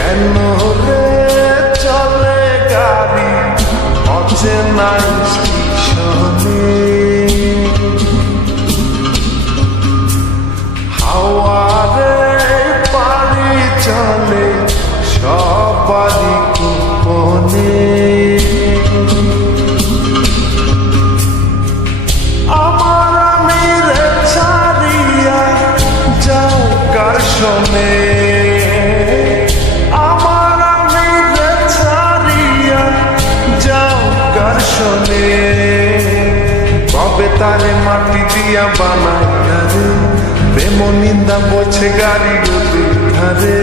কেন রে চলে গাড়ি অচেনা স্টেশনে, হাওয়ারে পাড়ি চলে সবারই গোপনে। আমার আমিরে ছাড়িয়া যাও কার শোনে, আমার আমিরে ছাড়িয়া যাও কার শোনে। কবে তারে মাটি দিয়া বানাই রে, প্রেম নিন্দা বছে গাড়ি গতি ধারে।